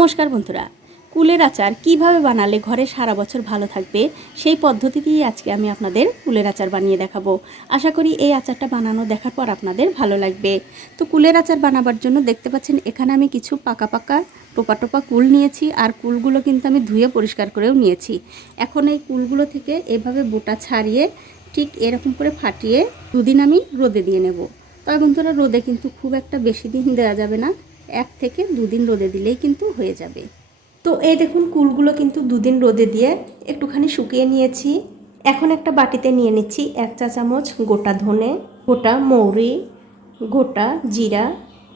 নমস্কার বন্ধুরা, কুলের আচার কিভাবে বানালে ঘরে সারা বছর ভালো থাকবে সেই পদ্ধতিতেই আজকে আমি আপনাদের কুলের আচার বানিয়ে দেখাবো। আশা করি এই আচারটা বানানো দেখার পর আপনাদের ভালো লাগবে। তো কুলের আচার বানাবার জন্য দেখতে পাচ্ছেন এখানে আমি কিছু পাকা পাকা টোপা টোপা কুল নিয়েছি, আর কুলগুলো কিন্তু আমি ধুয়ে পরিষ্কার করেও নিয়েছি। এখন এই কুলগুলো থেকে এভাবে বোটা ছাড়িয়ে ঠিক এরকম করে ফাটিয়ে দুদিন আমি রোদে দিয়ে নেব। তবে বন্ধুরা, রোদে কিন্তু খুব একটা বেশি দিন দেওয়া যাবে না, 1 থেকে 2 দিন রোদে দিলেই কিন্তু হয়ে যাবে। তো এই দেখুন, কুলগুলো কিন্তু 2 দিন রোদে দিয়ে একটুখানি শুকিয়ে নিয়েছি। এখন একটা বাটিতে নিয়ে নিচ্ছি 1 চা চামচ গোটা ধনে, গোটা মৌরি, গোটা জিরা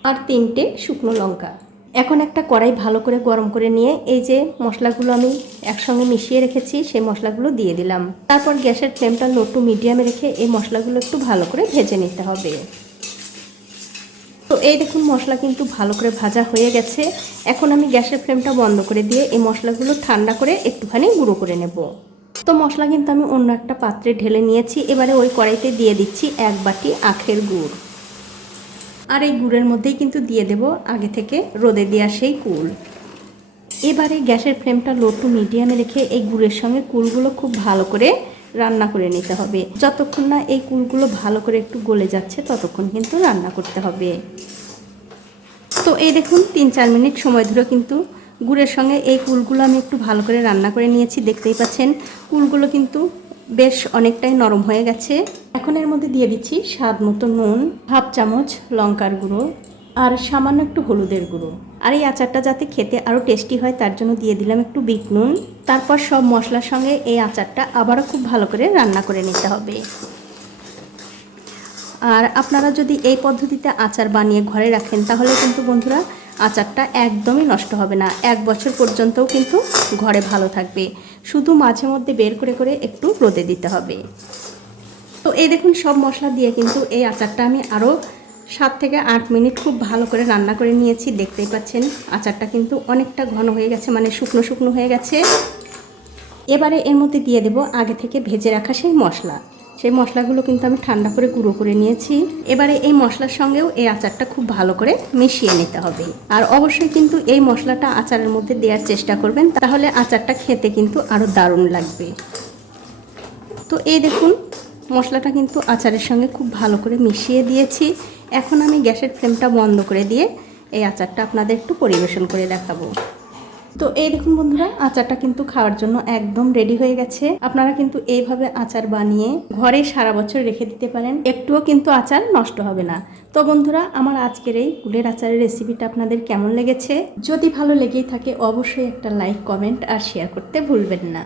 আর 3টে শুকনো লঙ্কা। এখন একটা কড়াই ভালো করে গরম করে নিয়ে এই যে মশলাগুলো আমি একসঙ্গে মিশিয়ে রেখেছি সেই মশলাগুলো দিয়ে দিলাম। তারপর গ্যাসের ফ্লেমটা লো টু মিডিয়ামে রেখে এই মশলাগুলো একটু ভালো করে ভেজে নিতে হবে। তো এই দেখুন, মশলা কিন্তু ভালো করে ভাজা হয়ে গেছে। এখন আমি গ্যাসের ফ্লেমটা বন্ধ করে দিয়ে এই মশলাগুলো ঠান্ডা করে একটুখানি গুঁড়ো করে নেব। তো মশলা কিন্তু আমি অন্য একটা পাত্রে ঢেলে নিয়েছি। এবারে ওই কড়াইতে দিয়ে দিচ্ছি 1 বাটি আখের গুড়, আর এই গুড়ের মধ্যেই কিন্তু দিয়ে দেব আগে থেকে রোদে দেওয়া সেই কুল। এবারে গ্যাসের ফ্লেমটা লো টু মিডিয়ামে রেখে এই গুড়ের সঙ্গে কুলগুলো খুব ভালো করে রান্না করে নিতে হবে। যতক্ষণ না এই কুলগুলো ভালো করে একটু গলে যাচ্ছে ততক্ষণ কিন্তু রান্না করতে হবে। তো এই দেখুন, 3-4 মিনিট সময় ধরে কিন্তু গুড়ের সঙ্গে এই কুলগুলো আমি একটু ভালো করে রান্না করে নিয়েছি। দেখতেই পাচ্ছেন কুলগুলো কিন্তু বেশ অনেকটাই নরম হয়ে গেছে। এখন এর মধ্যে দিয়ে দিচ্ছি স্বাদ মতো নুন, 1/2 চামচ লঙ্কার গুঁড়ো আর সামান্য একটু হলুদের গুঁড়ো। আর এই আচারটা যাতে খেতে আরও টেস্টি হয় তার জন্য দিয়ে দিলাম একটু বিট নুন। তারপর সব মশলার সঙ্গে এই আচারটা আবারও খুব ভালো করে রান্না করে নিতে হবে। আর আপনারা যদি এই পদ্ধতিতে আচার বানিয়ে ঘরে রাখেন তাহলে কিন্তু বন্ধুরা আচারটা একদমই নষ্ট হবে না, 1 বছর পর্যন্তও কিন্তু ঘরে ভালো থাকবে। শুধু মাঝে মধ্যে বের করে করে একটু রোদে দিতে হবে। তো এই দেখুন, সব মশলা দিয়ে কিন্তু এই আচারটা আমি আরও 7 থেকে 8 মিনিট খুব ভালো করে রান্না করে নিয়েছি। দেখতেই পাচ্ছেন আচারটা কিন্তু অনেকটা ঘন হয়ে গেছে, মানে শুকনো শুকনো হয়ে গেছে। এবারে এর মধ্যে দিয়ে দেব আগে থেকে ভেজে রাখা সেই মশলা। সেই মশলাগুলো কিন্তু আমি ঠান্ডা করে গুঁড়ো করে নিয়েছি। এবারে এই মশলার সঙ্গেও এই আচারটা খুব ভালো করে মিশিয়ে নিতে হবে। আর অবশ্যই কিন্তু এই মশলাটা আচারের মধ্যে দেওয়ার চেষ্টা করবেন, তাহলে আচারটা খেতে কিন্তু আরও দারুণ লাগবে। তো এই দেখুন, মশলাটা কিন্তু আচারের সঙ্গে খুব ভালো করে মিশিয়ে দিয়েছি। এখন আমি গ্যাসের ফ্লেমটা বন্ধ করে দিয়ে এই আচারটা আপনাদের একটু পরিবেশন করে দেখাবো। তো এই দেখুন বন্ধুরা, আচারটা কিন্তু খাওয়ার জন্য একদম রেডি হয়ে গেছে। আপনারা কিন্তু এইভাবে আচার বানিয়ে ঘরে সারা বছর রেখে দিতে পারেন, একটুও কিন্তু আচার নষ্ট হবে না। তো বন্ধুরা, আমার আজকের এই কুলের আচারের রেসিপিটা আপনাদের কেমন লেগেছে? যদি ভালো লেগেই থাকে অবশ্যই একটা লাইক, কমেন্ট আর শেয়ার করতে ভুলবেন না।